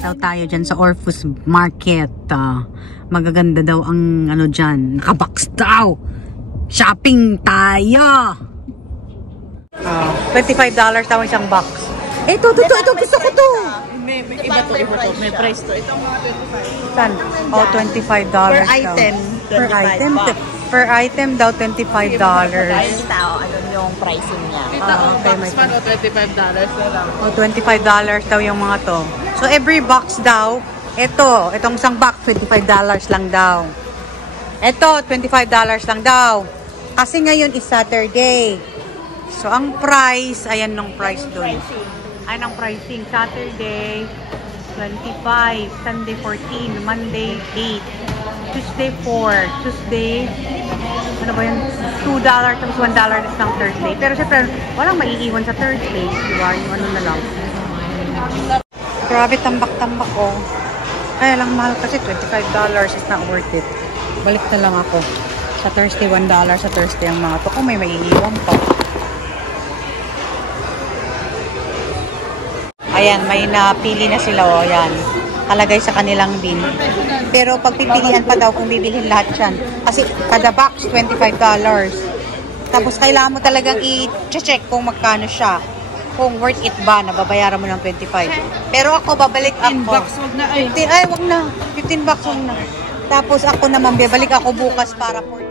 daw tayo dyan sa Orfus Market. Magaganda daw ang ano dyan. Nakabox daw. Shopping tayo. $25 daw isang box. Ito gusto ko to. May iba to. May price to. Ito mga 25. Saan? Oh, $25 Per daw. item. Per item. Per item daw $25. Dahil tao, ano yung pricing niya. Ito, Okay, box man o $25 na lang. Oh, $25 daw yung mga to. So, every box daw, itong isang box, $25 lang daw. Ito, $25 lang daw. Kasi ngayon is Saturday. So, ang price, ayan nung price doon. Ayan ang pricing. Saturday, 25. Sunday, 14. Monday, 8. Tuesday, 4. Tuesday, ano ba yun? $2 tapos $1 isang Thursday. Pero syempre, walang maiiwan sa Thursday. Diba? Yung ano na lang. Grabe, tambak-tambak oh. Kaya lang mahal kasi $25 is not worth it. Balik na lang ako. Sa Thursday, $1 sa Thursday ang mga to. Kung may maiiwan pa. Ayan, may napili na sila oh. Ayan. Kalagay sa kanilang bin. Pero pagpipilian pa daw kung bibilhin lahat yan. Kasi kada box, $25. Tapos kailangan mo talagang i-check kung magkano siya. Kung worth it ba, nababayaran mo ng 25. Pero ako, babalik ako. 15 bucks, wag na ay. 15, ay, wag na. $15 wag na. Tapos ako naman, babalik ako bukas para 40.